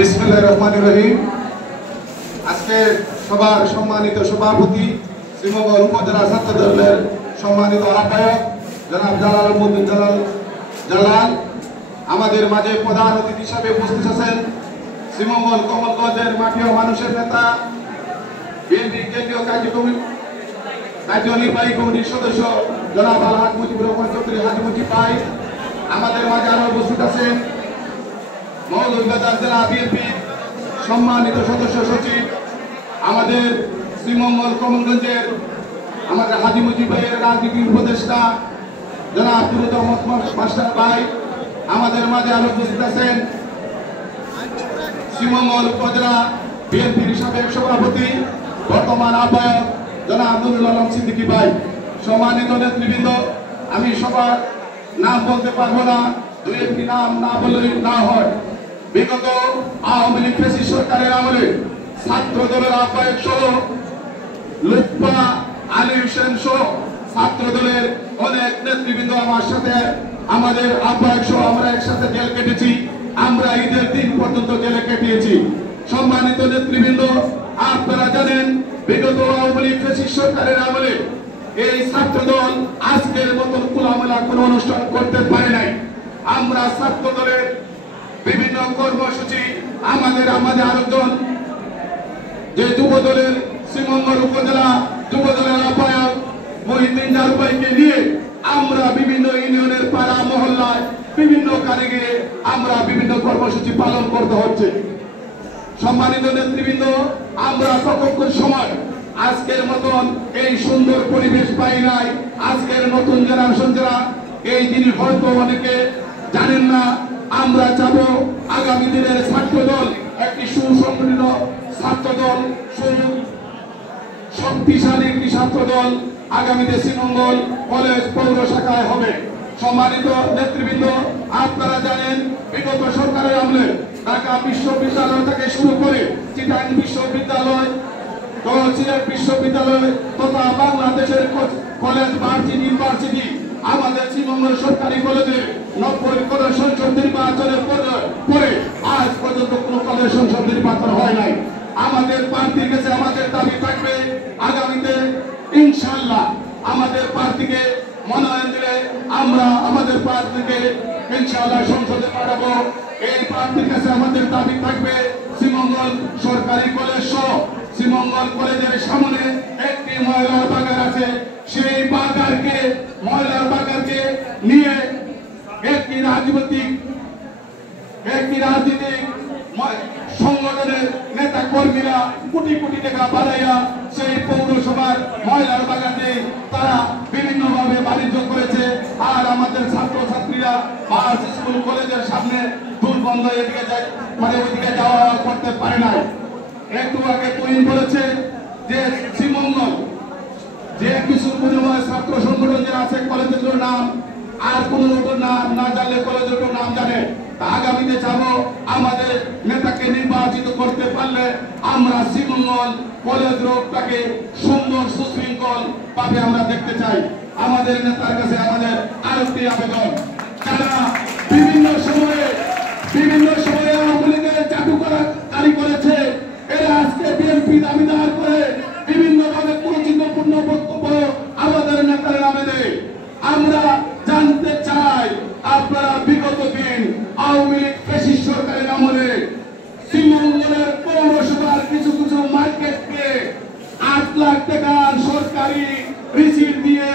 বিসমিল্লাহির রহমানির রহিম। আজকে সবার সম্মানিত সভাপতি শ্রীমঙ্গল উপজেলা ছাত্র দলের সম্মানিত আহ্বায়ক জনাব জালালউদ্দিন জালাল, আমাদের মাঝে প্রধান অতিথি হিসাবে উপস্থিত আছেন শ্রীমঙ্গল কমলগঞ্জের মাটি ও মানুষের নেতা বিএনপি কেন্দ্রীয় কার্যনির্বাহী কমিটির সদস্য জনাব আলহাজ মুজিবুর রহমান চৌধুরী হাজি মুজিব ভাই। আমাদের মাঝে আরো উপস্থিত আছেন মৌলভীবাজার জেলা বিএনপির সম্মানিত সদস্য সচিব, আমাদের শ্রীমঙ্গল কমলগঞ্জের আমাদের হাজি মুজিব ভাইয়ের রাজনীতি উপদেষ্টা জনাব আব্দুল মাস্টার ভাই। আমাদের মাঝে আরো উপস্থিত আছেন শ্রীমঙ্গল উপজেলা বিএনপির সাবেক সভাপতি বর্তমান আহ্বায়ক জনাব নুরুল আলম সিদ্দিকী ভাই। সম্মানিত নেতৃবৃন্দ, আমি সবার নাম বলতে পারবো না, দুই একটি নাম না বললে না হয়। বিগত আওয়ামী লীগ ফ্যাসিস্ট সরকারের আমলে ছাত্র দলের আহ্বায়ক সহ লুৎফা আলী হোসেন সহ ছাত্র দলের অনেক নেতৃবৃন্দ আমার সাথে, আমাদের আহ্বায়ক সহ আমরা একসাথে জেল কেটেছি। আমরা ঈদের দিন পর্যন্ত জেলে কেটিয়েছি। সম্মানিত নেতৃবৃন্দ, আপনারা জানেন বিগত আওয়ামী লীগ ফ্যাসিস্ট সরকারের আমলে এই ছাত্র দল আজকের মতন খোলামেলা কোনো অনুষ্ঠান করতে পারে নাই। আমরা ছাত্র দলের বিভিন্ন কর্মসূচি আমাদের আরেকজন যে যুব দলের শ্রীমঙ্গল উপজেলা যুব দলের আহ্বায়ক মহিউদ্দিন জারু ভাইকে নিয়ে আমরা বিভিন্ন ইউনিয়নের পাড়া মহল্লায় বিভিন্ন কারিগরে আমরা বিভিন্ন কর্মসূচি পালন করতে হচ্ছে। সম্মানিত নেতৃবৃন্দ, আমরা ততক্ষণ সময় আজকের মতন এই সুন্দর পরিবেশ পাই নাই। আজকের নতুন জেনারেশন যারা এই জিনিস হয়তো অনেকে জানেন না। আমরা চাব আগামী দিনের ছাত্র দল একটি সুসংগঠিত ছাত্র দল, শক্তিশালী একটি ছাত্র দল আগামীতে শ্রীমঙ্গল কলেজ পৌর শাখায় হবে। সম্মানিত নেতৃবৃন্দ, আপনারা জানেন বিগত সরকারের আমলে ঢাকা বিশ্ববিদ্যালয় থেকে শুরু করে চিটাগাং বিশ্ববিদ্যালয়, সিলেট বিশ্ববিদ্যালয় তথা বাংলাদেশের কলেজ ইউনিভার্সিটি, আমাদের শ্রীমঙ্গল সরকারি কলেজে 90 কলেজ সংসদ নির্বাচনের পরে আজ পর্যন্ত কোন কলেজ সংসদ নির্বাচন হয় নাই। আমাদের প্রার্থীর কাছে আমাদের দাবি থাকবে, আগামীতে ইনশাআল্লাহ আমাদের প্রার্থীকে মনোনয়ন দিলে আমরা আমাদের প্রার্থীকে ইনশাআল্লাহ সংসদে পাঠাবো। এই প্রার্থীর কাছে আমাদের দাবি থাকবে শ্রীমঙ্গল সরকারি কলেজ সহ শ্রীমঙ্গল কলেজের সামনে একটি ময়লার বাগান আছে, সেই ময়লার বাগানকে নিয়ে একটি রাজনৈতিক সংগঠনের নেতা কর্মীরা কোটি কোটি টাকা বাড়াইয়া সেই পৌরসভার ময়লার বাগানে তারা বিভিন্ন ভাবে বাণিজ্য করেছে। আর আমাদের ছাত্রছাত্রীরা স্কুল কলেজের সামনে দুর্গন্ধ এদিকে যায়, মানে ওইদিকে যাওয়া করতে পারে না। একটু আগে তুহিন বলেছে যে শ্রীমঙ্গল যে কিছু বিনিময় ছাত্র সংগঠন যারা আছে কলেজের নাম আর কোন নাম না জানলে কলেজের নাম জানে। আগামীতে যাবো আমাদের নেতাকে নির্বাচিত করতে পারলে আমরা শ্রীমঙ্গল কলেজ রোডটাকে সুন্দর সুশৃঙ্খল ভাবে আমরা দেখতে চাই। আমাদের নেতার কাছে আমাদের আরেকটি আবেদন, যারা বিভিন্ন সময়ে আওয়ামী লীগের জাদুকারি করেছে, এরা আজকে বিএনপি দাবিদার করে বিভিন্ন ভাবে পরিচিতপূর্ণ বক্তব্য আমাদের নেতার নামে দেয়। আমরা জানতে চাই আপনারা বিগত দিন আওয়ামী লীগ ফ্যাসিস্ট সরকারের আমলে শ্রীমঙ্গলের পৌরসভার কিছু মার্কেটকে 8 লাখ টাকার সরকারি রিসিট দিয়ে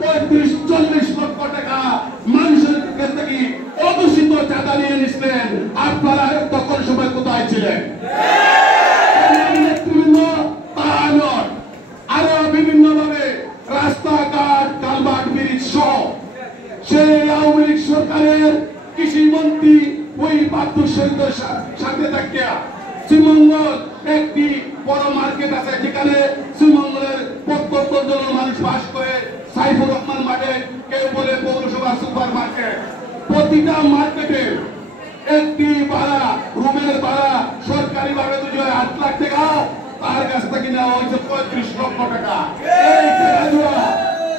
35-40 লক্ষ টাকা মানুষের কাছ থেকে অদূষিত চাঁদা নিয়ে নিচ্ছেন। আপনারা তখন সময় কোথায় ছিলেন? আরো বিভিন্ন ভাবে রাস্তাঘাট কালভার্ট ব্রিজ সহ সেই আওয়ামী লীগ সরকারের কৃষি মন্ত্রী ওই বাদ্যুর সাথে থাকিয়া শ্রীমঙ্গল একটি বড় মার্কেট আছে, যেখানে শ্রীমঙ্গলের প্রত্যন্ত জন মানুষ বাস করে। সাইফুর রহমান মার্কেট, কেউ বলে পৌরসভা সুপার মার্কেট, প্রতিটা মার্কেটে একটি ভাড়া রুমের ভাড়া সরকারি ভাবে 8 লাখ টাকা, তার কাছ থেকে নেওয়া হয়েছে 35 লক্ষ টাকা। এই টাকা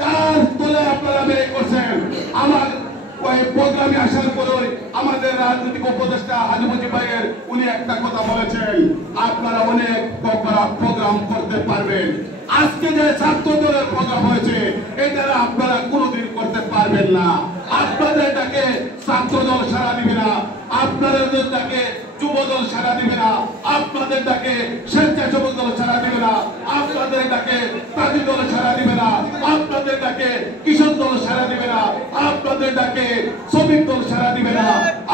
কার তোলে আপনারা ব্যয় করছেন? আমার ওই প্রোগ্রামে আসার পরে আমাদের রাজনৈতিক উপদেষ্টা হাজি মুজিব ভাইয়ের উনি একটা কথা বলেছেন, আপনারা অনেক প্রোগ্রাম করতে পারবেন, আজকে যে ছাত্র দলের প্রোগ্রাম হয়েছে এটা আপনারা কোনোদিন করতে পারবেন না। আপনাদের ডাকে ছাত্র দল সাড়া দিবে না, আপনাদের ডাকে যুব দল সাড়া দিবে না, আপনাদের ডাকে স্বেচ্ছাসেবক দল সাড়া দিবে না, আপনাদের ডাকে তাঁতি দল সাড়া দিবে না, আপনাদের ডাকে কিশোর দল সাড়া দিবে না, আপনাদের ডাকে শ্রমিক দল সাড়া দিবে না।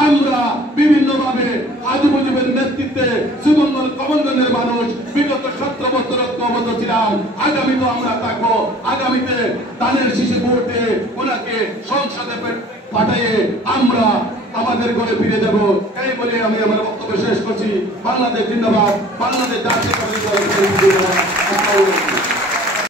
আমরা বিভিন্ন ভাবে আজু মুজিবের নেতৃত্বে শ্রীমঙ্গল কমলগঞ্জের মানুষ বিগত 17 বছর ঐক্যবদ্ধ ছিলাম, আগামীতে আমরা থাকবো। আগামীতে ধানের শীষে ভোট দিয়ে ওনাকে সংসদে পাঠিয়ে আমরা আমাদের ঘরে ফিরে যাব, এই বলে আমি আমার বক্তব্য শেষ করছি। বাংলাদেশ জিন্দাবাদ, বাংলাদেশ জাতীয়তাবাদী দল।